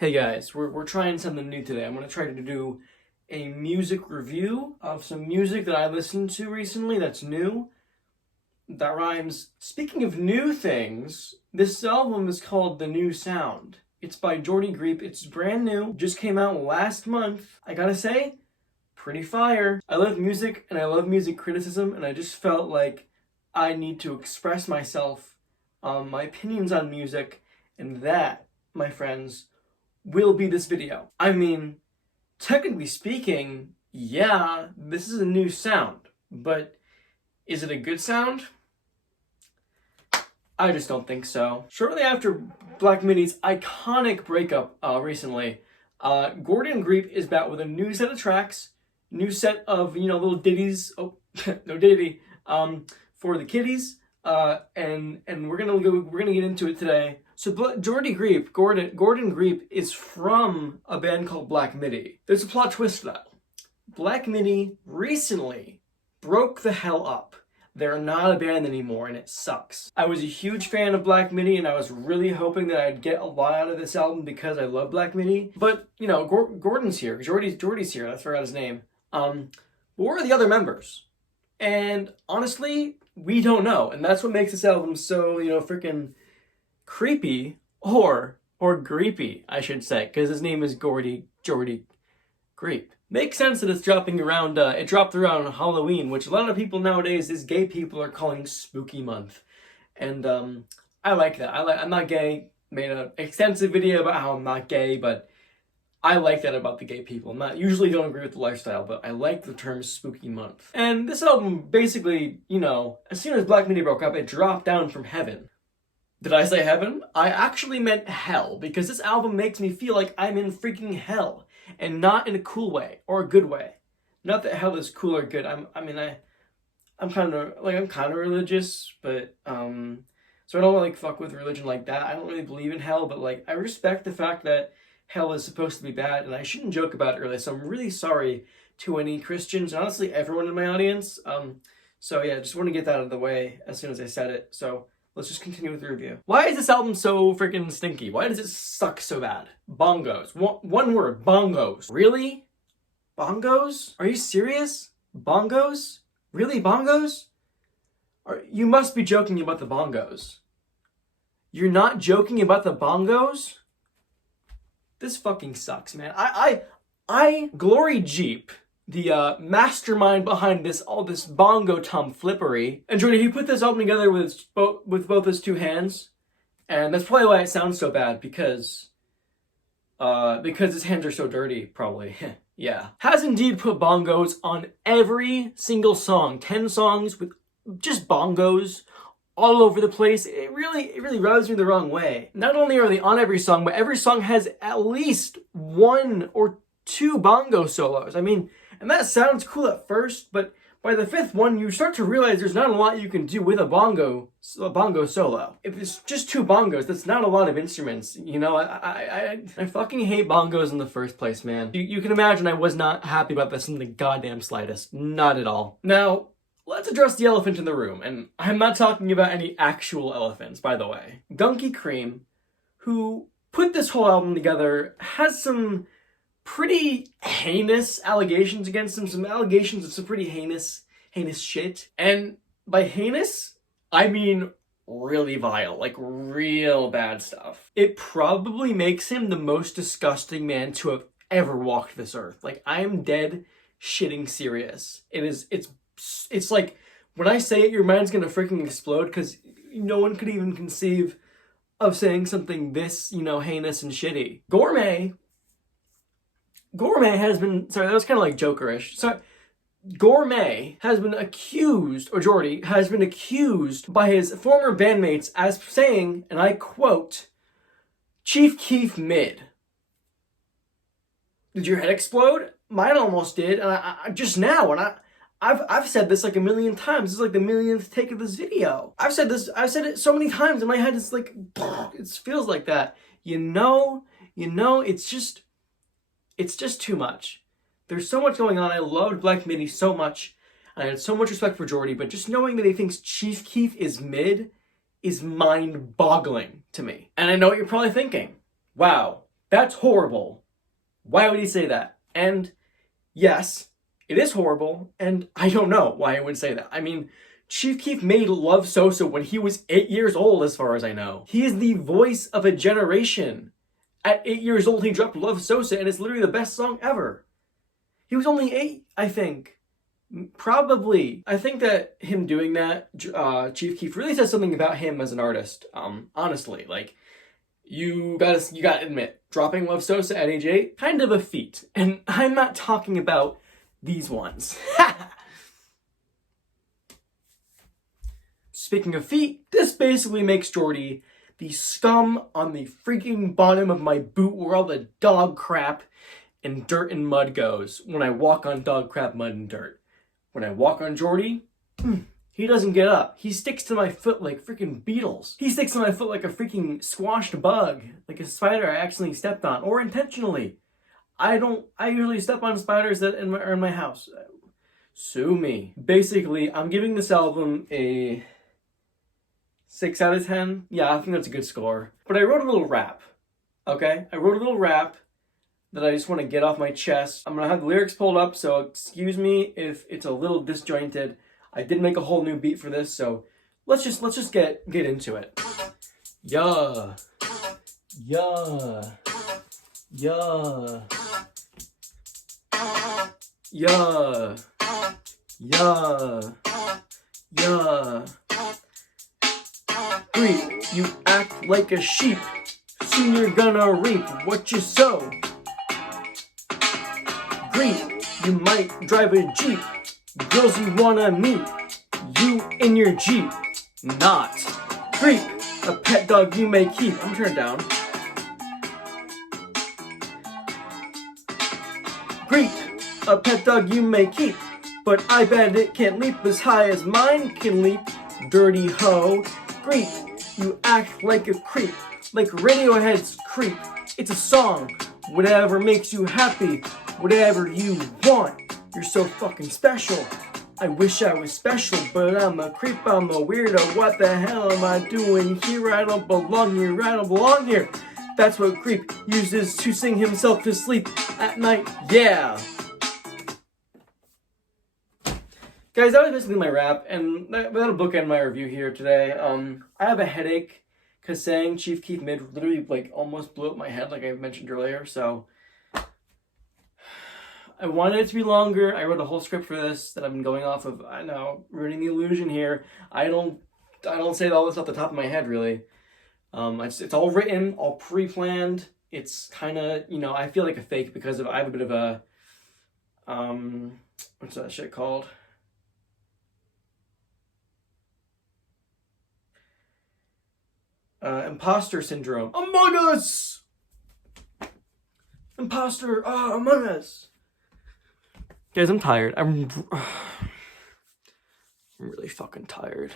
Hey guys, we're trying something new today. I'm going to try to do a music review of some music that I listened to recently that's new. That rhymes. Speaking of new things, this album is called The New Sound. It's by Geordie Greep. It's brand new. Just came out last month. I gotta say, pretty fire. I love music and I love music criticism, and I just felt like I need to express myself, my opinions on music, and that, my friends, will be this video. I mean, technically speaking, yeah, this is a new sound, but is it a good sound? I just don't think so. Shortly after Black Midi's iconic breakup recently, Geordie and Greep is back with a new set of tracks, new set of, little ditties, no ditty, for the kiddies, and we're gonna get into it today. So Gordon Greep is from a band called Black Midi. There's a plot twist though. Black Midi recently broke the hell up. They're not a band anymore and it sucks. I was a huge fan of Black Midi and I was really hoping that I'd get a lot out of this album because I love Black Midi. But, Gordon's here. Geordie's here. I forgot his name. Where are the other members? And honestly, we don't know. And that's what makes this album so, freaking creepy or greepy, I should say, because his name is Geordie Greep. Makes sense that it's dropping around, it dropped around Halloween, which a lot of people nowadays, is gay people are calling spooky month. And I like that. I'm not gay, made an extensive video about how I'm not gay, but I like that about the gay people. Usually don't agree with the lifestyle, but I like the term spooky month. And this album basically, as soon as Black Midi broke up, it dropped down from heaven. Did I say heaven? I actually meant hell, because this album makes me feel like I'm in freaking hell, and not in a cool way or a good way. Not that hell is cool or good. I'm kind of religious, but so I don't fuck with religion like that. I don't really believe in hell, but I respect the fact that hell is supposed to be bad, and I shouldn't joke about it really. So I'm really sorry to any Christians, and honestly everyone in my audience. So yeah, just want to get that out of the way as soon as I said it. So let's just continue with the review. Why is this album so freaking stinky? Why does it suck so bad? Bongos. One word, bongos. Really? Bongos? Are you serious? Bongos? Really, bongos? You must be joking about the bongos. You're not joking about the bongos? This fucking sucks, man. Glory Jeep, the mastermind behind all this bongo tomflippery. And Jordan, he put this album together with both his two hands, and that's probably why it sounds so bad, because his hands are so dirty, probably. Yeah. Has indeed put bongos on every single song. 10 songs with just bongos all over the place. It really rubs me the wrong way. Not only are they on every song, but every song has at least one or two bongo solos. I mean, and that sounds cool at first, but by the fifth one, you start to realize there's not a lot you can do with a bongo solo. If it's just two bongos, that's not a lot of instruments. I fucking hate bongos in the first place, man. You can imagine I was not happy about this in the goddamn slightest. Not at all. Now, let's address the elephant in the room, and I'm not talking about any actual elephants, by the way. Gunky Cream, who put this whole album together, has some pretty heinous allegations against him, some allegations of some pretty heinous shit. And by heinous, I mean really vile, real bad stuff. It probably makes him the most disgusting man to have ever walked this earth. I am dead shitting serious. It's like, when I say it, your mind's gonna freaking explode, because no one could even conceive of saying something this, heinous and shitty. Gourmet has been, sorry, that was kind of Jokerish. Sorry. Gourmet has been accused, or Geordie has been accused by his former bandmates as saying, and I quote, Chief Keef mid. Did your head explode? Mine almost did, and I just now, and I've said this a million times. This is the millionth take of this video. I've said it so many times in my head, it's it feels like that. It's just too much. There's so much going on. I loved Black Midi so much, and I had so much respect for Geordie, but just knowing that he thinks Chief Keef is mid is mind-boggling to me. And I know what you're probably thinking. Wow, That's horrible. Why would he say that? And yes, it is horrible, and I don't know why he would say that. I mean, Chief Keef made Love Sosa when he was 8 years old, as far as I know. He is the voice of a generation. At 8 years old, he dropped Love Sosa, and it's literally the best song ever. He was only 8, I think. Probably. I think that him doing that, Chief Keef, really says something about him as an artist. Honestly, like, you gotta admit, dropping Love Sosa at age 8, kind of a feat. And I'm not talking about these ones. Speaking of feet, this basically makes Geordie the scum on the freaking bottom of my boot where all the dog crap and dirt and mud goes when I walk on dog crap, mud, and dirt. When I walk on Geordie, he doesn't get up. He sticks to my foot like freaking beetles. He sticks to my foot like a freaking squashed bug, like a spider I accidentally stepped on, or intentionally. I usually step on spiders that are in my house. Sue me. Basically, I'm giving this album a 6 out of 10. Yeah, I think that's a good score. But I wrote a little rap, okay? I wrote a little rap that I just want to get off my chest. I'm going to have the lyrics pulled up, so excuse me if it's a little disjointed. I did make a whole new beat for this, so let's just get into it. Yeah. Yeah. Yeah. Yeah. Yeah. Yeah. Greep, you act like a sheep. Soon you're gonna reap what you sow. Greep, you might drive a Jeep. Girls you wanna meet, you in your Jeep. Not. Greep, a pet dog you may keep. I'm turning down. Greep, a pet dog you may keep. But I bet it can't leap as high as mine can leap. Dirty hoe. Greep, you act like a creep. Like Radiohead's Creep. It's a song. Whatever makes you happy. Whatever you want. You're so fucking special. I wish I was special, but I'm a creep, I'm a weirdo. What the hell am I doing here? I don't belong here, I don't belong here. That's what Greep uses to sing himself to sleep at night, yeah. Guys, that was basically my rap, and that'll bookend my review here today. I have a headache, because saying Chief Keef mid literally like almost blew up my head like I mentioned earlier, so I wanted it to be longer. I wrote a whole script for this that I've been going off of. I know, ruining the illusion here. I don't say all this off the top of my head, really. It's all written, all pre-planned. It's kind of, I feel like a fake because I have a bit of a, what's that shit called? Imposter syndrome. Among Us! Imposter, Among Us! Guys, I'm tired. I'm really fucking tired.